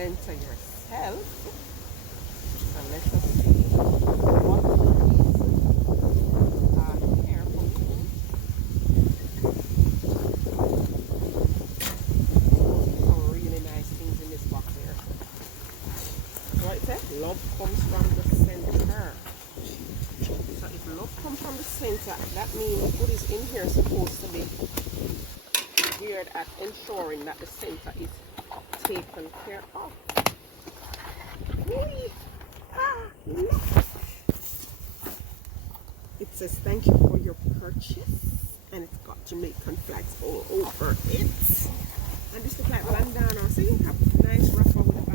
center yourself. So let us see what are here for me. Some really nice things in this box here. What it says? Love comes from the center. So if love comes from the center, that means what is in here is supposed to be geared at ensuring that the center is taken care of. Whee! Look. It says thank you for your purchase, and it's got Jamaican flags all over it. And this looks like bandana. So you have nice wrapper with